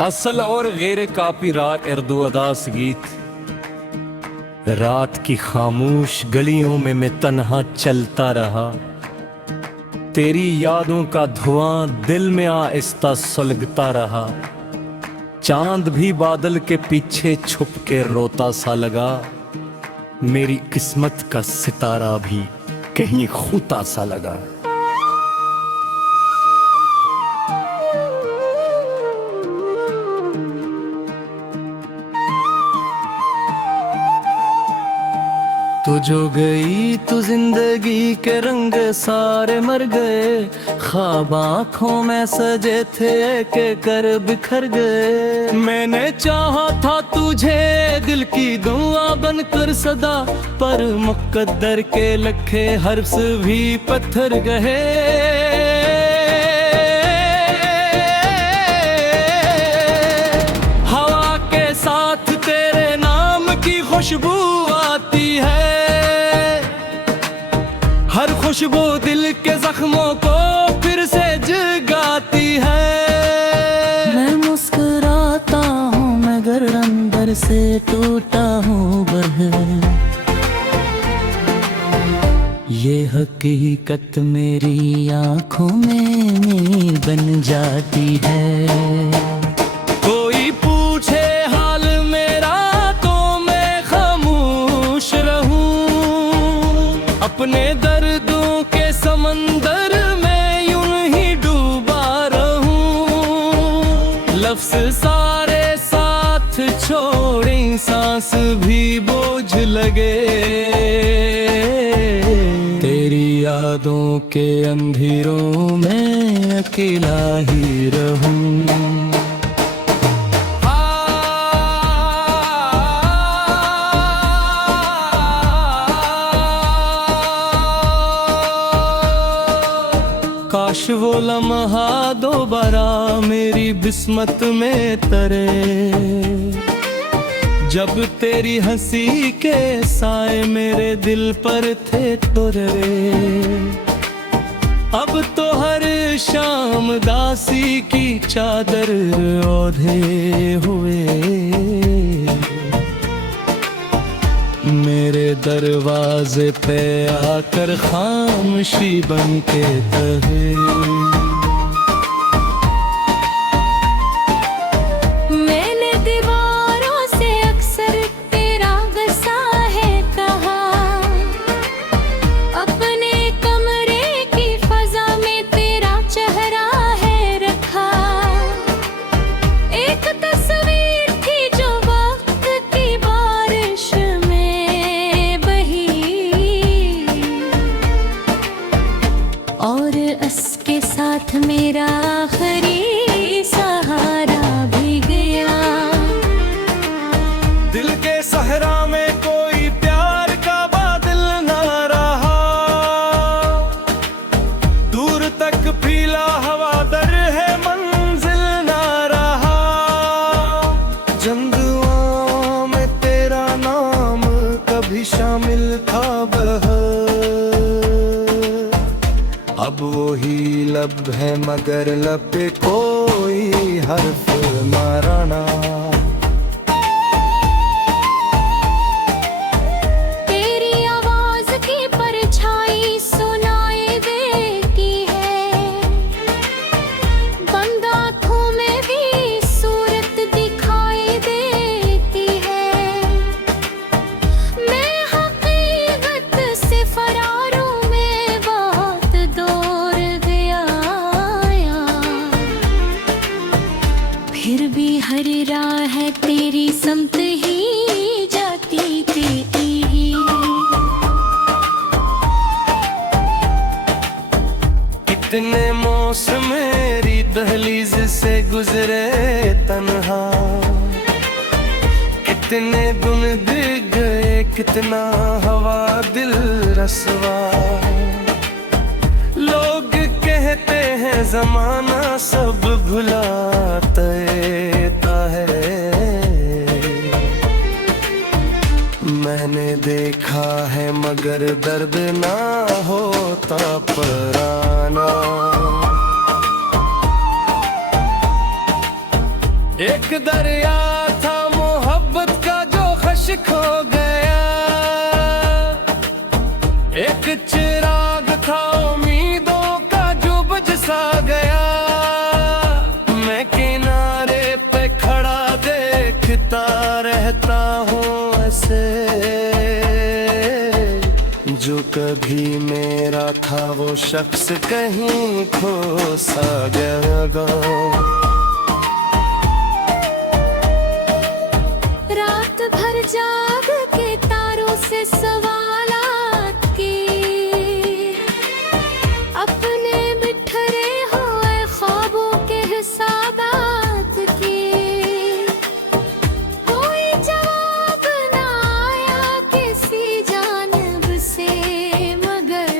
असल और गैर कॉपीराइट उर्दू अदास गीत। रात की खामोश गलियों में मैं तन्हा चलता रहा, तेरी यादों का धुआं दिल में आहिस्ता सुलगता रहा। चांद भी बादल के पीछे छुप के रोता सा लगा, मेरी किस्मत का सितारा भी कहीं खूता सा लगा। तू जो गई तो जिंदगी के रंग सारे मर गए, ख्वाब आँखों में सजे थे के कर बिखर गए। मैंने चाहा था तुझे दिल की दुआ बनकर सदा, पर मुकद्दर के लखे हर्फ भी पत्थर गए। हवा के साथ तेरे नाम की खुशबू आती है, हर खुशबू दिल के जख्मों को फिर से जगाती है। मैं मुस्कुराता हूँ मगर अंदर से टूटा हूँ बरहर, ये हकीकत मेरी आँखों में नींद बन जाती है। कोई पूछे हाल मेरा तो मैं खामोश रहूं, अपने दर्दों के समंदर में यूं ही डूबा रहूं। लफ्ज़ सारे साथ छोड़े सांस भी बोझ लगे, तेरी यादों के अंधेरों में अकेला ही रहूं। काश वो लम्हा दोबारा मेरी बिस्मत में तरे, जब तेरी हंसी के साए मेरे दिल पर थे तुरे। अब तो हर शाम दासी की चादर ओढ़े हुए मेरे दरवाजे पे आकर खामोशी बन के कहे। मैंने दीवारों से अक्सर तेरा गसा है कहा, अपने कमरे की फजा में तेरा चेहरा है रखा। एक तस्वीर थी जो वक्त की बारिश में बही, और उसके साथ मेरा आखिरी सहारा भी गया। दिल के सहरा में कोई प्यार का बादल ना रहा, दूर तक फैला हवा दर है मंजिल ना रहा। जंगलों में तेरा नाम कभी शामिल था बहर, अब वही लब है मगर लब पे कोई हर्फ माराना। तेरी आवाज की परछाई सुनाई देती है, बंद आँखों में भी सूरत दिखाई देती है। मैं हकीकत से फरार हूँ, मैं बहुत दूर गया, फिर भी हर राह तेरी समत ही जाती थी। कितने मौसम मेरी दहलीज से गुजरे तन्हा, कितने दिन दिख गए कितना हवा दिल रसवा। लोग कहते हैं जमाना सब भुलाता है, मैंने देखा है मगर दर्द ना होता पराना। एक दरिया था मोहब्बत का जो खश्क हो गया, एक चिराग था उम्मीदों का जो बुझ सा गया। मैं किनारे पे खड़ा देखता रहता हूँ ऐसे, जो कभी मेरा था वो शख्स कहीं खो सा गया। रात भर जाग के तारों से सवालात की, अपने बिखरे हुए ख्वाबों के हिसाबात की। कोई जवाब ना आया किसी जानिब से, मगर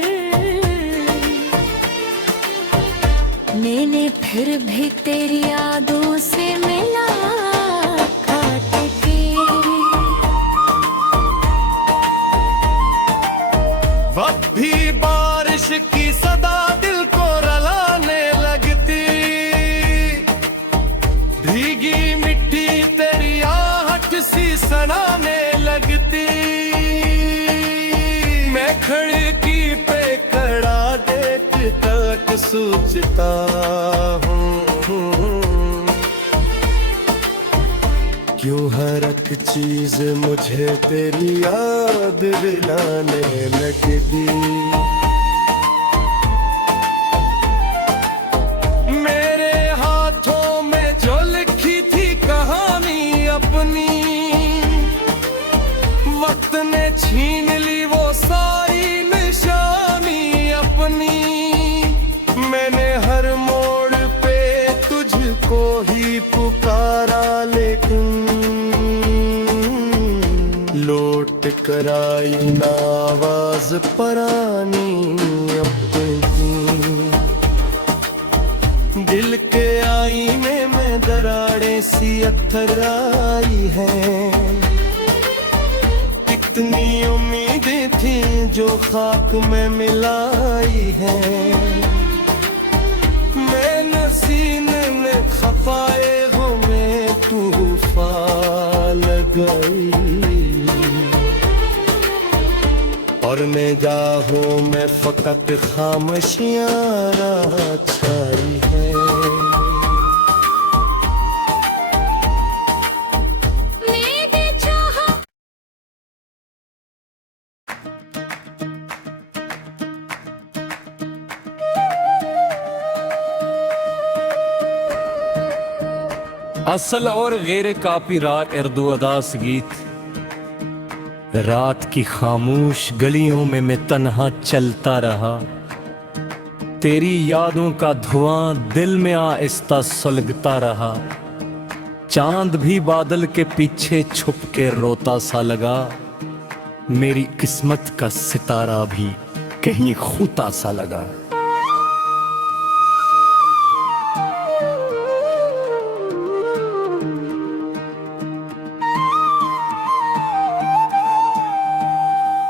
मैंने फिर भी तेरी यादों से मिला वक्त भी बारिश की सदा दिल को रुलाने लगती, भीगी मिट्टी तेरी आहट सी सुनाने लगती। मैं खिड़की पे खड़ा देख तक सोचता हूँ, क्यों हर एक चीज मुझे तेरी याद दिलाने लगती। मेरे हाथों में जो लिखी थी कहानी अपनी, वक्त ने छीन ली वो सारी निशानी अपनी। मैंने हर मोड़ पे तुझको ही पुकारा, लेकिन लौट कर आई ना आवाज परानी अपनी। दिल के आईने में दराड़ें सी अत्थर आई हैं, कितनी उम्मीदें थी जो खाक में मिलाई हैं। मैं नसीने में खफाए हूँ मैं तूफान लगाई, और मैं जाहूँ मैं फकत खामोशियाँ रात छाई है। असल और गैर कापीरात उर्दू अदास गीत। रात की खामोश गलियों में मैं तन्हा चलता रहा, तेरी यादों का धुआं दिल में आहिस्ता सुलगता रहा। चांद भी बादल के पीछे छुप के रोता सा लगा, मेरी किस्मत का सितारा भी कहीं खूता सा लगा।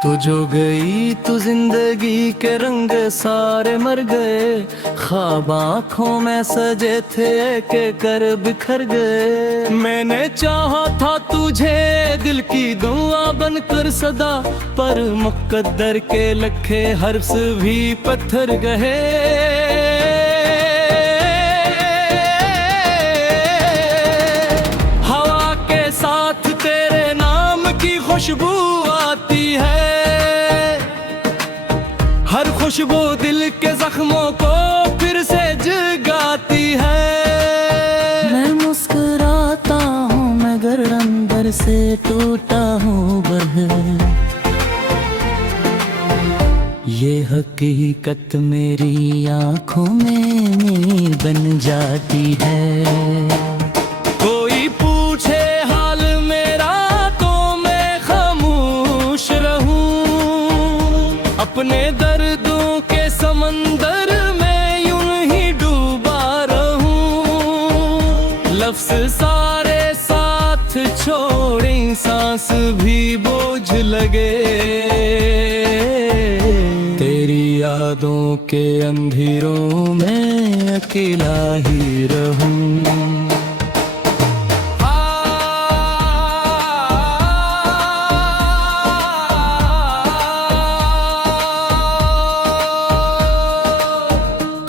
तू जो गई तू जिंदगी के रंग सारे मर गए, ख्वाब आँखों में सजे थे के कर बिखर गए। मैंने चाहा था तुझे दिल की दुआ बनकर सदा, पर मुकद्दर के लखे हर्फ भी पत्थर गए। हवा के साथ तेरे नाम की खुशबू आती है, हर खुशबू दिल के जख्मों को फिर से जगाती है। मैं मुस्कुराता हूँ मगर अंदर से टूटा हूँ बंधन, ये हकीकत मेरी आँखों में नींद बन जाती है। कोई पूछे हाल मेरा तो मैं खामोश रहूं, अपने दर्दों के समंदर में यूं ही डूबा रहूं। लफ्ज़ सारे साथ छोड़े सांस भी बोझ लगे, तेरी यादों के अंधेरों में अकेला ही रहूं।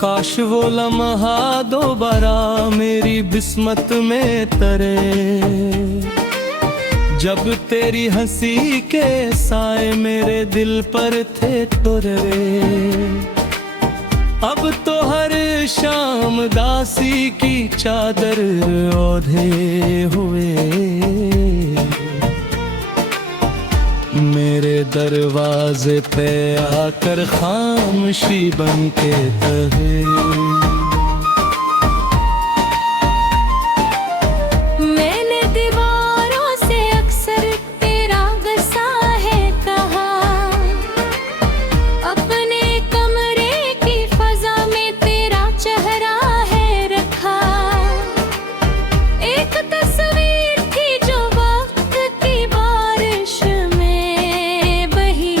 काश वो लम्हा दोबारा मेरी बिस्मत में तरे, जब तेरी हंसी के साए मेरे दिल पर थे तुरे। अब तो हर शाम दासी की चादर ओढ़े हुए मेरे दरवाजे पे आकर खामोशी बन के कहे। मैंने दीवारों से अक्सर तेरा गसा है कहा, अपने कमरे की फजा में तेरा चेहरा है रखा। एक तस्वीर थी जो वक्त की बारिश में बही,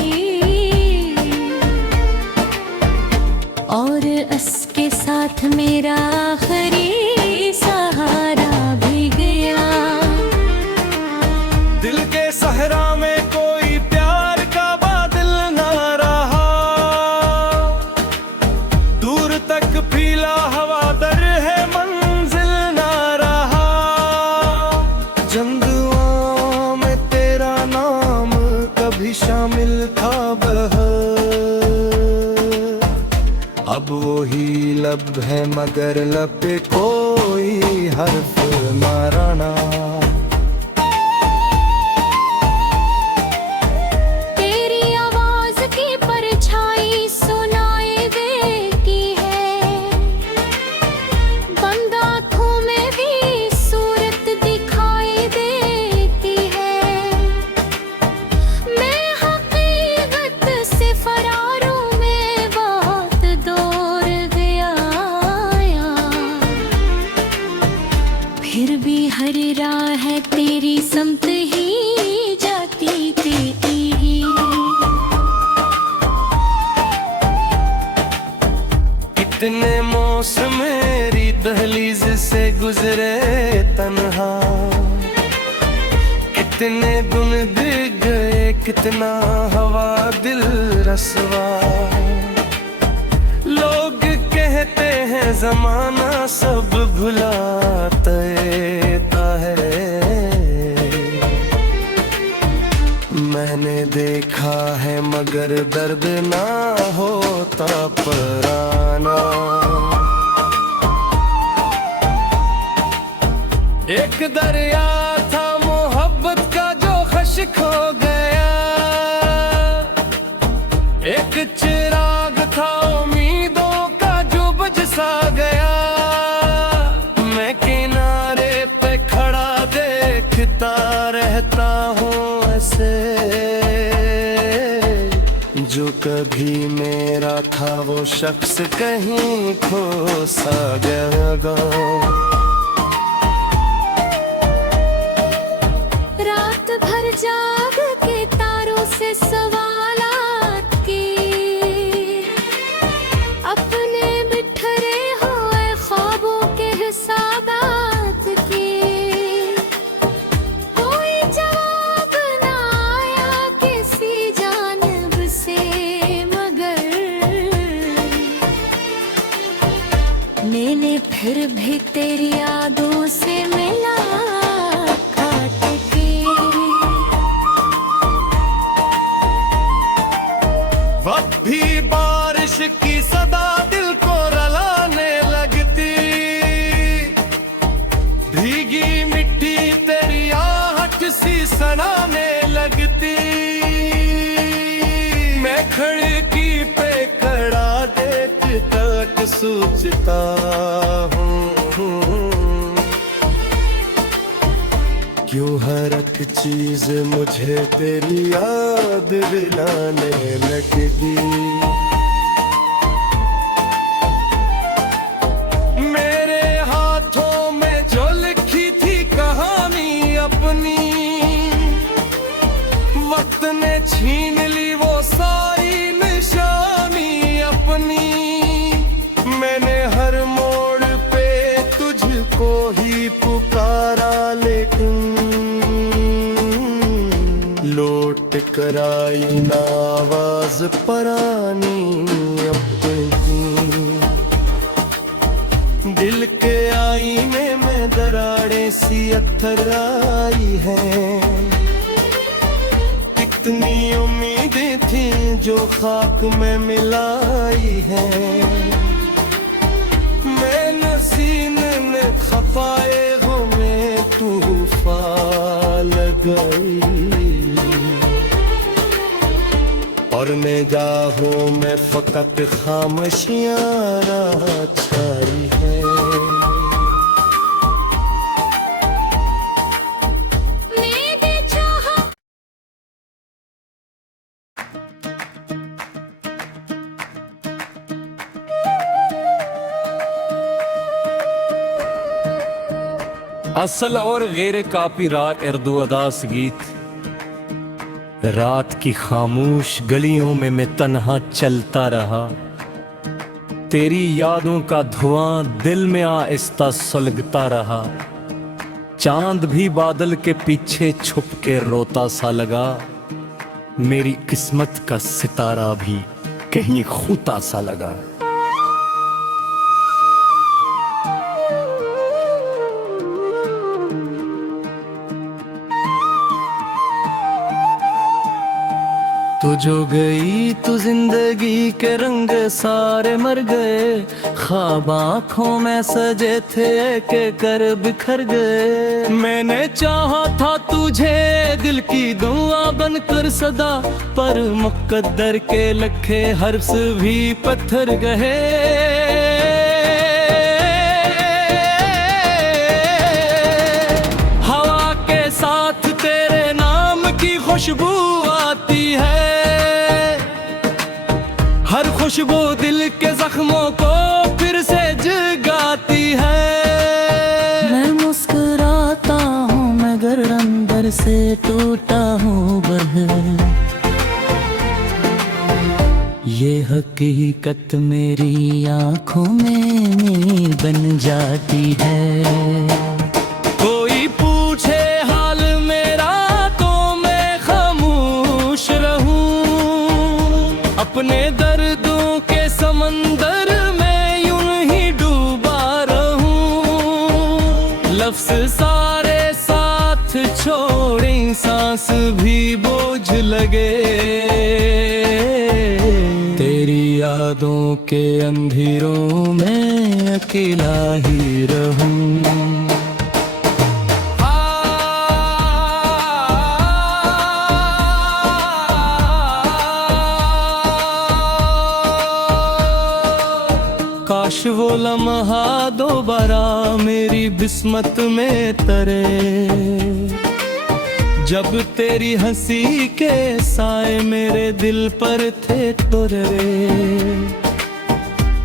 और उसके साथ मेरा आखिरी सहारा भी गया। दिल के सहरा में कोई प्यार का बादल ना रहा, दूर तक फैला हवा दर है मंजिल ना रहा। जंगलों में तेरा नाम कभी शामिल था बहर, अब वही लब है मगर लब पे कोई हर्फ माराना। तेरी आवाज की परछाई सुनाई देती है, बंद आँखों में भी सूरत दिखाई देती है। मैं हकीकत से फरार हूँ, मैं बहुत दूर गया, फिर भी हर राह है तेरी समत ही जाती तेरी। कितने मौसम मेरी दहलीज से गुजरे तन्हा, कितने दिन बीत गए, कितना हवा दिल रसवा। लोग कहते हैं जमाना सब भुलाता है, मैंने देखा है मगर दर्द ना होता पराना। एक दरिया था मोहब्बत का जो खश्क हो गया, एक चिराग था उम्मीदों का जो बुझ सा गया। मैं किनारे पे खड़ा देखता रहता हूँ ऐसे, जो कभी मेरा था वो शख्स कहीं खो सा गया। रात भर जाग के तारों से सवालात की, अपने बिखरे हुए ख्वाबों के हिसाबात की। कोई जवाब ना आया किसी जानिब से, मगर मैंने फिर भी तेरी यादों से मिला वक्त भी बारिश की सदा दिल को रलाने लगती, भीगी मिट्टी तेरी आहट सी सनाने लगती। मैं खिड़की पे खड़ा देख तक सोचता हूँ, क्यों हर एक चीज मुझे तेरी याद दिलाने लगती। मेरे हाथों में जो लिखी थी कहानी अपनी, वक्त ने छीन ली वो सारी निशानी अपनी। मैंने हर मोड़ पे तुझको ही पुकारा, लेकिन लौट कर आई ना आवाज पुरानी अपनी। दिल के आईने में दराड़ें सी अत्थर आई हैं। कितनी उम्मीदें थी जो खाक में मिलाई हैं। मैं नसीने में खपाए हो में तूफान लगाई, और निगाहों में फकत खामोशियां रात छाई है। असल और गैर कापीरात उर्दू अदास गीत। रात की खामोश गलियों में मैं तन्हा चलता रहा, तेरी यादों का धुआं दिल में आहिस्ता सुलगता रहा। चांद भी बादल के पीछे छुप के रोता सा लगा, मेरी किस्मत का सितारा भी कहीं खूता सा लगा। तू जो गई तू जिंदगी के रंग सारे मर गए। ख्वाब आँखों में सजे थे के कर बिखर गए। मैंने चाहा था तुझे दिल की दुआ बनकर सदा, पर मुकद्दर के लखे हर्फ भी पत्थर गए। हवा के साथ तेरे नाम की खुशबू आती है, हर खुशबू दिल के जख्मों को फिर से जगाती है। मैं मुस्कुराता हूँ मगर अंदर से टूटा हूँ बहर। ये हकीकत मेरी आँखों में नीर बन जाती है। कोई पूछे हाल मेरा तो मैं खामोश रहूं, अपने दर्दों के समंदर में यूं ही डूबा रहूं। लफ्ज सारे साथ छोड़े, सांस भी बोझ लगे, तेरी यादों के अंधेरों में अकेला ही रहूं। काश वो लम्हा दोबारा मेरी बिस्मत में तरे, जब तेरी हंसी के साए मेरे दिल पर थे तुरे।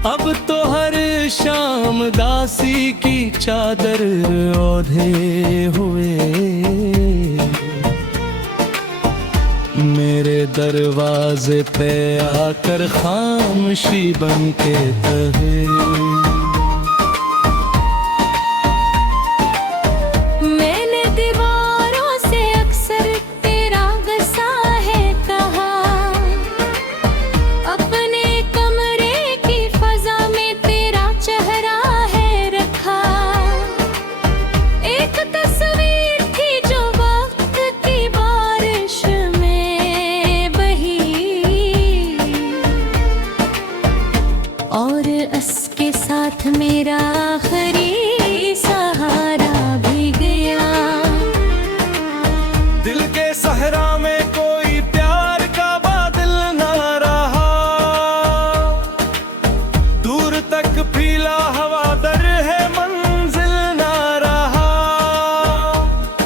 अब तो हर शाम दासी की चादर ओढ़े हुए मेरे दरवाजे पे आकर खामोशी बन के कहे। मैंने दीवारों से अक्सर तेरा गसा है कहा, अपने कमरे की फजा में तेरा चेहरा है रखा। एक तस्वीर थी जो वक्त की बारिश में बही, और उसके साथ मेरा आखिरी सहारा भी गया। दिल के सहरा में कोई प्यार का बादल ना रहा, दूर तक फैला हवा दर है मंजिल ना रहा।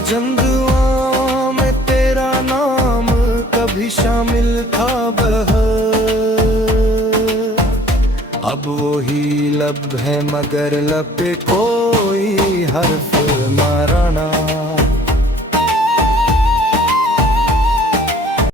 जंगलों में तेरा नाम कभी शामिल था बहर, अब वही लब है मगर लब पे कोई हर्फ ना रना।